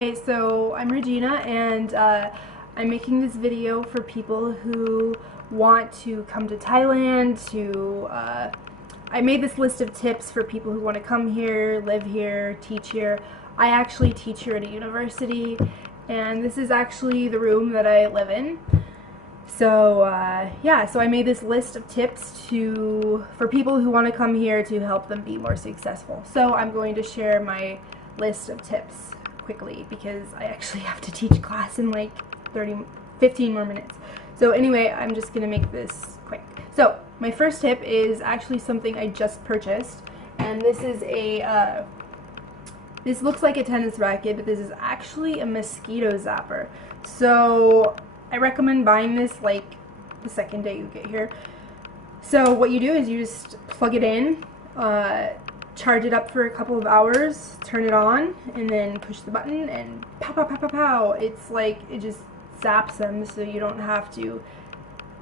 Hey, so I'm Regina, and I'm making this video for people who want to come to Thailand. I made this list of tips for people who want to come here, live here, teach here. I actually teach here at a university, and this is actually the room that I live in. So yeah, so I made this list of tips for people who want to come here to help them be more successful. So I'm going to share my list of tips quickly because I actually have to teach class in like 15 more minutes. So anyway, I'm just gonna make this quick. So my first tip is actually something I just purchased, and this is this looks like a tennis racket, but this is actually a mosquito zapper. So I recommend buying this like the second day you get here. So what you do is you just plug it in, charge it up for a couple of hours, turn it on, and then push the button and pow pow pow pow pow. It's like it just zaps them, so you don't have to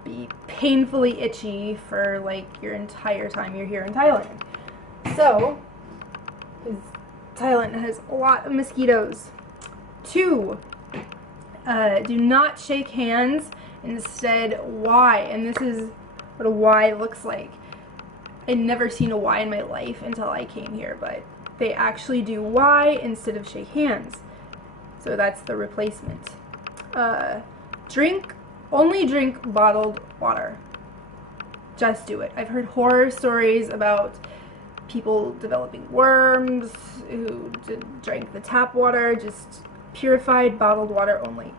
be painfully itchy for like your entire time you're here in Thailand. So, because Thailand has a lot of mosquitoes. 2, do not shake hands, instead Y, and this is what a Y looks like. I'd never seen a Y in my life until I came here, but they actually do Y instead of shake hands. So that's the replacement. Only drink bottled water. Just do it. I've heard horror stories about people developing worms who drank the tap water. Just purified bottled water only.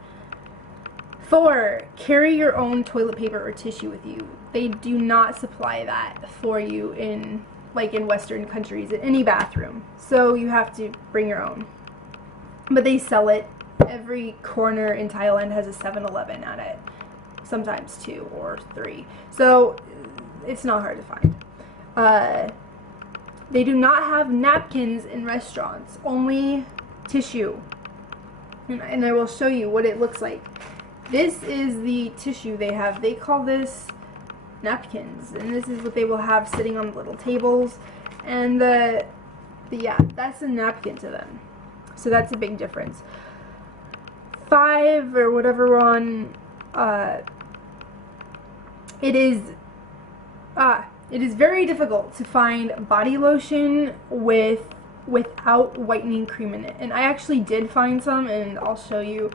4, carry your own toilet paper or tissue with you. They do not supply that for you in Western countries in any bathroom. So you have to bring your own. But they sell it. Every corner in Thailand has a 7-Eleven at it. Sometimes 2 or 3. So it's not hard to find. They do not have napkins in restaurants. Only tissue. And I will show you what it looks like. This is the tissue they have. They call this napkins, and this is what they will have sitting on little tables. And yeah, that's a napkin to them. So that's a big difference. 5 or whatever we're on. It is very difficult to find body lotion without whitening cream in it. And I actually did find some, and I'll show you.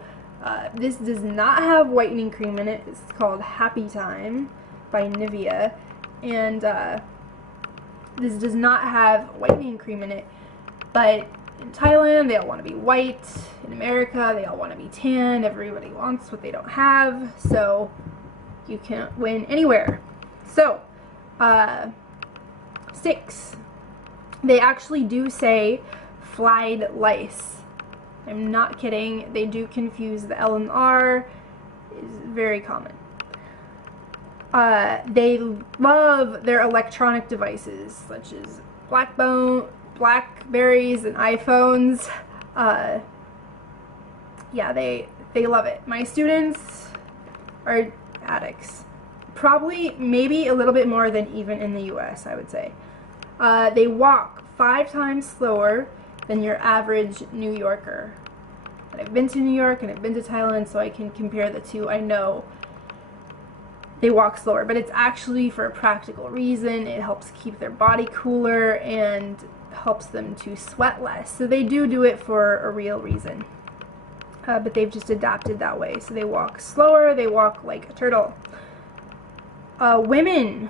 This does not have whitening cream in it. It's called Happy Time by Nivea, and this does not have whitening cream in it. But in Thailand, they all want to be white. In America, they all want to be tan. Everybody wants what they don't have, so you can't win anywhere. So, 6, they actually do say flied lice. I'm not kidding. They do confuse the L and R. It's very common. They love their electronic devices, such as Blackberries, and iPhones. Yeah, they love it. My students are addicts. Probably, maybe a little bit more than even in the US, I would say. They walk 5 times slower than your average New Yorker. And I've been to New York and I've been to Thailand, so I can compare the two. I know they walk slower, but it's actually for a practical reason. It helps keep their body cooler and helps them to sweat less. So they do it for a real reason. But they've just adapted that way. So they walk slower, they walk like a turtle. Women.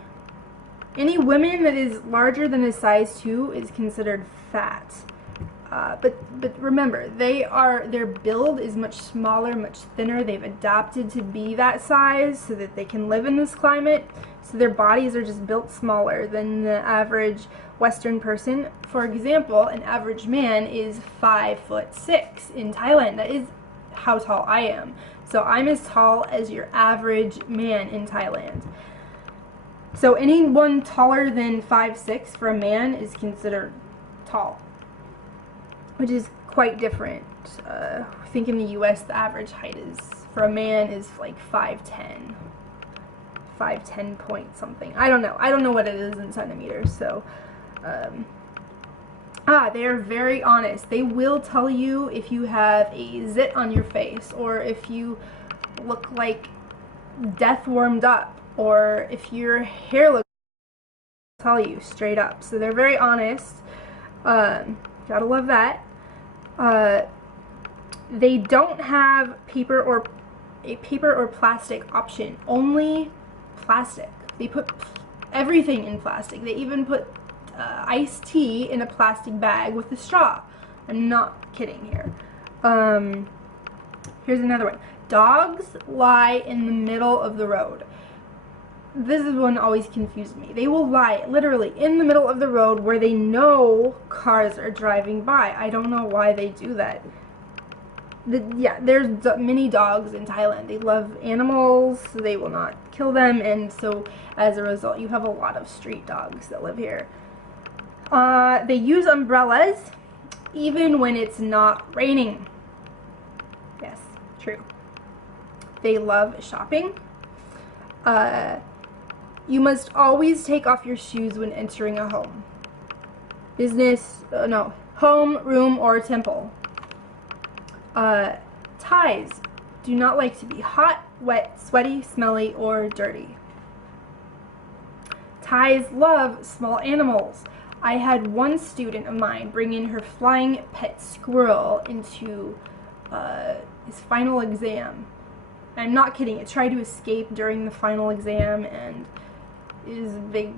Any women that is larger than a size 2 is considered fat. But remember, their build is much smaller, much thinner. They've adapted to be that size so that they can live in this climate. So their bodies are just built smaller than the average Western person. For example, an average man is 5'6" in Thailand. That is how tall I am. So I'm as tall as your average man in Thailand. So anyone taller than 5'6" for a man is considered tall, which is quite different. I think in the US the average height for a man is like 5'10", 5'10" point something. I don't know what it is in centimeters. So They are very honest. They will tell you if you have a zit on your face, or if you look like death warmed up, or if your hair looks, tell you straight up. So they're very honest. Gotta love that. They don't have a paper or plastic option. Only plastic. They put everything in plastic. They even put iced tea in a plastic bag with a straw. I'm not kidding here. Here's another one. Dogs lie in the middle of the road. This is one always confused me. They will lie literally in the middle of the road where they know cars are driving by. I don't know why they do that. Yeah, there's many dogs in Thailand. They love animals, so they will not kill them, and so as a result you have a lot of street dogs that live here. They use umbrellas even when it's not raining. Yes, true. They love shopping. You must always take off your shoes when entering a home. Home, room, or temple. Thais do not like to be hot, wet, sweaty, smelly, or dirty. Thais love small animals. I had one student of mine bring in her flying pet squirrel into his final exam. I'm not kidding, it tried to escape during the final exam and is a big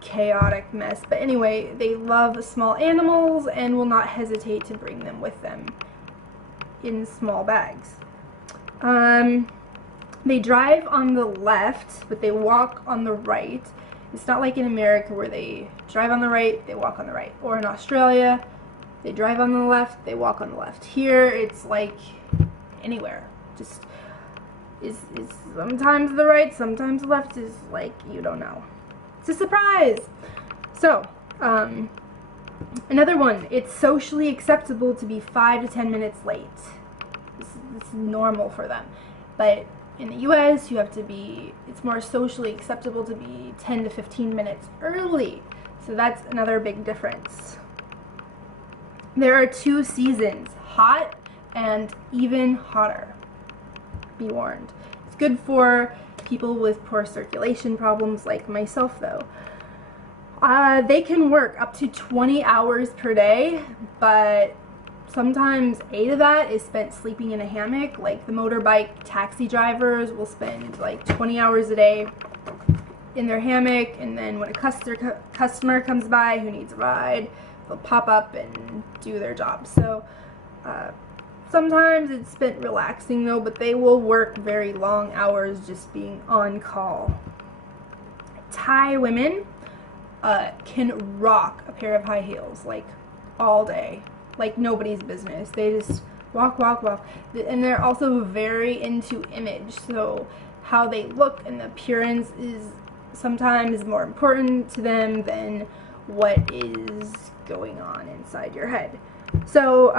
chaotic mess. But anyway, they love small animals and will not hesitate to bring them with them in small bags. They drive on the left, but they walk on the right. It's not like in America where they drive on the right, they walk on the right. Or in Australia, they drive on the left, they walk on the left. Here, it's like anywhere. Just is sometimes the right, sometimes the left, is like, you don't know. It's a surprise! So, another one. It's socially acceptable to be 5 to 10 minutes late. It's normal for them. But in the US, you have to be, it's more socially acceptable to be 10 to 15 minutes early. So that's another big difference. There are 2 seasons, hot and even hotter. Be warned. It's good for people with poor circulation problems like myself though. They can work up to 20 hours per day, but sometimes 8 of that is spent sleeping in a hammock. Like the motorbike taxi drivers will spend like 20 hours a day in their hammock, and then when a customer comes by who needs a ride, they'll pop up and do their job. So sometimes it's spent relaxing though, but they will work very long hours just being on call. Thai women can rock a pair of high heels like all day, like nobody's business. They just walk, walk, walk. And they're also very into image, so how they look and the appearance is sometimes more important to them than what is going on inside your head. So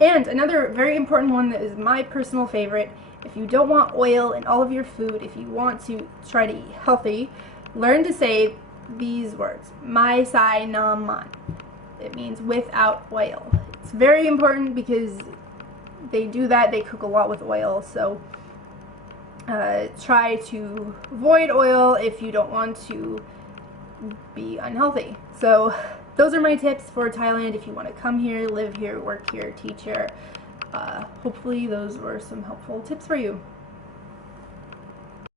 and another very important one that is my personal favorite: if you don't want oil in all of your food, if you want to try to eat healthy, learn to say these words: Mai Sai Nam Man. It means without oil. It's very important because they do that, they cook a lot with oil, so try to avoid oil if you don't want to be unhealthy. So those are my tips for Thailand if you want to come here, live here, work here, teach here. Hopefully those were some helpful tips for you.